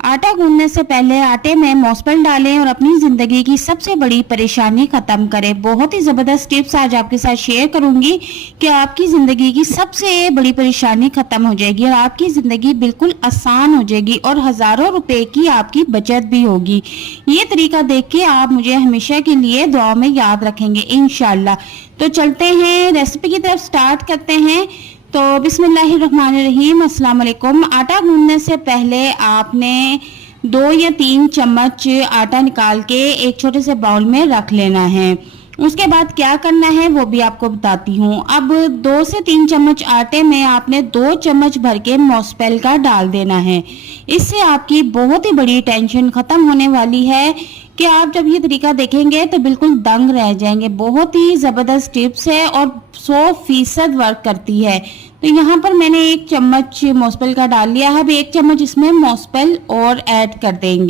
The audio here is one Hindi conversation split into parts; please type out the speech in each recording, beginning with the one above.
आटा गूंदने से पहले आटे में मॉसपल डालें और अपनी जिंदगी की सबसे बड़ी परेशानी खत्म करें। बहुत ही जबरदस्त टिप्स आज आपके साथ शेयर करूंगी कि आपकी जिंदगी की सबसे बड़ी परेशानी खत्म हो जाएगी और आपकी जिंदगी बिल्कुल आसान हो जाएगी और हजारों रुपए की आपकी बचत भी होगी। ये तरीका देख के आप मुझे हमेशा के लिए दुआ में याद रखेंगे इंशाल्लाह। तो चलते हैं रेसिपी की तरफ, स्टार्ट करते हैं। तो बिस्मिल्लाहिर्रहमानिर्रहीम, अस्सलाम वालेकुम। आटा गूंदने से पहले आपने 2 या 3 चम्मच आटा निकाल के एक छोटे से बाउल में रख लेना है। उसके बाद क्या करना है वो भी आपको बताती हूँ। अब 2 से 3 चम्मच आटे में आपने 2 चम्मच भर के मॉसपैल का डाल देना है। इससे आपकी बहुत ही बड़ी टेंशन खत्म होने वाली है कि आप जब ये तरीका देखेंगे तो बिल्कुल दंग रह जाएंगे। बहुत ही जबरदस्त टिप्स है और 100% वर्क करती है। तो यहाँ पर मैंने 1 चम्मच मॉसपैल का डाल लिया है। अब 1 चम्मच इसमें मॉसपैल और ऐड कर देंगे।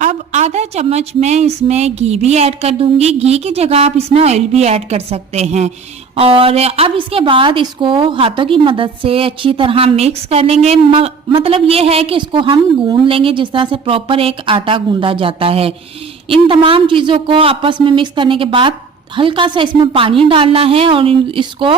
अब आधा चम्मच मैं इसमें घी भी ऐड कर दूंगी। घी की जगह आप इसमें ऑयल भी ऐड कर सकते हैं। और अब इसके बाद इसको हाथों की मदद से अच्छी तरह मिक्स कर लेंगे। मतलब ये है कि इसको हम गूंद लेंगे जिस तरह से प्रॉपर एक आटा गूंदा जाता है। इन तमाम चीज़ों को आपस में मिक्स करने के बाद हल्का सा इसमें पानी डालना है और इसको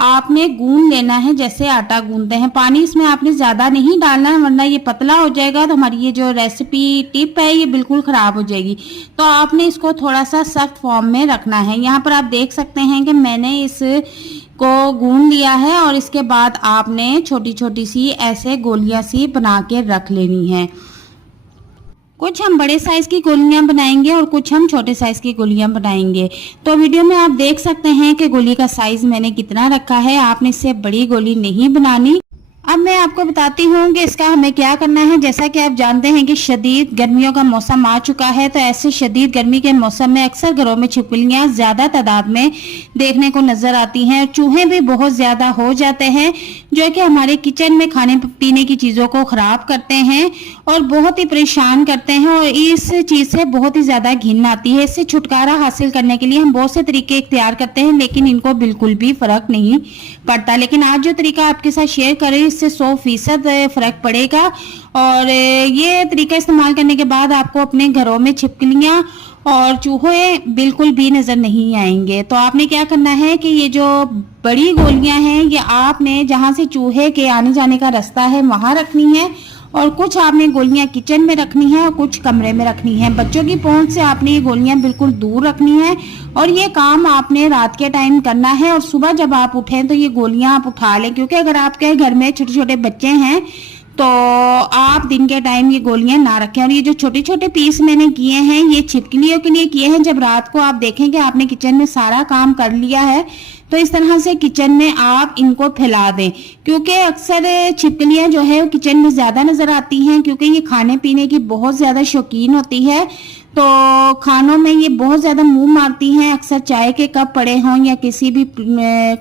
आपने गूंद लेना है जैसे आटा गूंदते हैं। पानी इसमें आपने ज़्यादा नहीं डालना है वरना ये पतला हो जाएगा तो हमारी ये जो रेसिपी टिप है ये बिल्कुल ख़राब हो जाएगी। तो आपने इसको थोड़ा सा सख्त फॉर्म में रखना है। यहाँ पर आप देख सकते हैं कि मैंने इस को गूंद लिया है और इसके बाद आपने छोटी छोटी सी ऐसे गोलियां सी बना के रख लेनी है। कुछ हम बड़े साइज की गोलियां बनाएंगे और कुछ हम छोटे साइज की गोलियां बनाएंगे। तो वीडियो में आप देख सकते हैं कि गोली का साइज मैंने कितना रखा है। आपने इससे बड़ी गोली नहीं बनानी। अब मैं आपको बताती हूँ कि इसका हमें क्या करना है। जैसा कि आप जानते हैं कि शदीद गर्मियों का मौसम आ चुका है, तो ऐसे शदीद गर्मी के मौसम में अक्सर घरों में छिपकलियाँ ज़्यादा तादाद में देखने को नज़र आती हैं। चूहे भी बहुत ज़्यादा हो जाते हैं जो कि हमारे किचन में खाने पीने की चीज़ों को ख़राब करते हैं और बहुत ही परेशान करते हैं और इस चीज़ से बहुत ही ज़्यादा घिन आती है। इससे छुटकारा हासिल करने के लिए हम बहुत से तरीके इख्तियार करते हैं लेकिन इनको बिल्कुल भी फ़र्क नहीं पड़ता। लेकिन आज जो तरीका आपके साथ शेयर करें इससे 100% फर्क पड़ेगा। और ये तरीका इस्तेमाल करने के बाद आपको अपने घरों में छिपकलियां और चूहे बिल्कुल भी नजर नहीं आएंगे। तो आपने क्या करना है कि ये जो बड़ी गोलियां हैं ये आपने जहां से चूहे के आने जाने का रास्ता है वहां रखनी है और कुछ आपने गोलियां किचन में रखनी है और कुछ कमरे में रखनी है। बच्चों की पहुंच से आपने ये गोलियां बिल्कुल दूर रखनी है और ये काम आपने रात के टाइम करना है और सुबह जब आप उठें तो ये गोलियां आप उठा लें, क्योंकि अगर आपके घर में छोटे छोटे बच्चे हैं तो आप दिन के टाइम ये गोलियां ना रखें। और ये जो छोटे छोटे पीस मैंने किए हैं ये छिपकलियों के लिए किए हैं। जब रात को आप देखें कि आपने किचन में सारा काम कर लिया है तो इस तरह से किचन में आप इनको फैला दें, क्योंकि अक्सर छिपकलियां जो है वो किचन में ज़्यादा नज़र आती हैं क्योंकि ये खाने पीने की बहुत ज़्यादा शौकीन होती है। तो खानों में ये बहुत ज़्यादा मुंह मारती हैं। अक्सर चाय के कप पड़े हों या किसी भी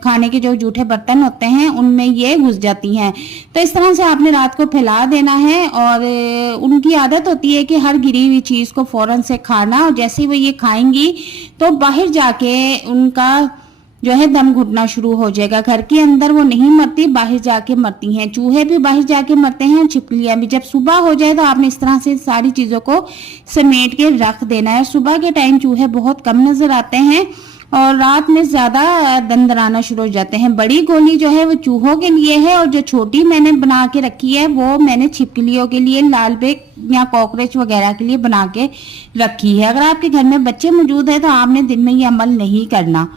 खाने के जो जूठे बर्तन होते हैं उनमें ये घुस जाती हैं। तो इस तरह से आपने रात को फैला देना है और उनकी आदत होती है कि हर गिरी हुई चीज़ को फ़ौरन से खाना, और जैसे ही वो ये खाएंगी तो बाहर जाके उनका जो है दम घुटना शुरू हो जाएगा। घर के अंदर वो नहीं मरती, बाहर जाके मरती हैं। चूहे भी बाहर जाके मरते हैं, छिपकलियां भी। जब सुबह हो जाए तो आपने इस तरह से सारी चीज़ों को समेट के रख देना है। सुबह के टाइम चूहे बहुत कम नज़र आते हैं और रात में ज़्यादा दंदराना शुरू हो जाते हैं। बड़ी गोली जो है वो चूहों के लिए है और जो छोटी मैंने बना के रखी है वो मैंने छिपकलियों के लिए, लाल बेग या कॉकरोच वगैरह के लिए बना के रखी है। अगर आपके घर में बच्चे मौजूद है तो आपने दिन में ये अमल नहीं करना।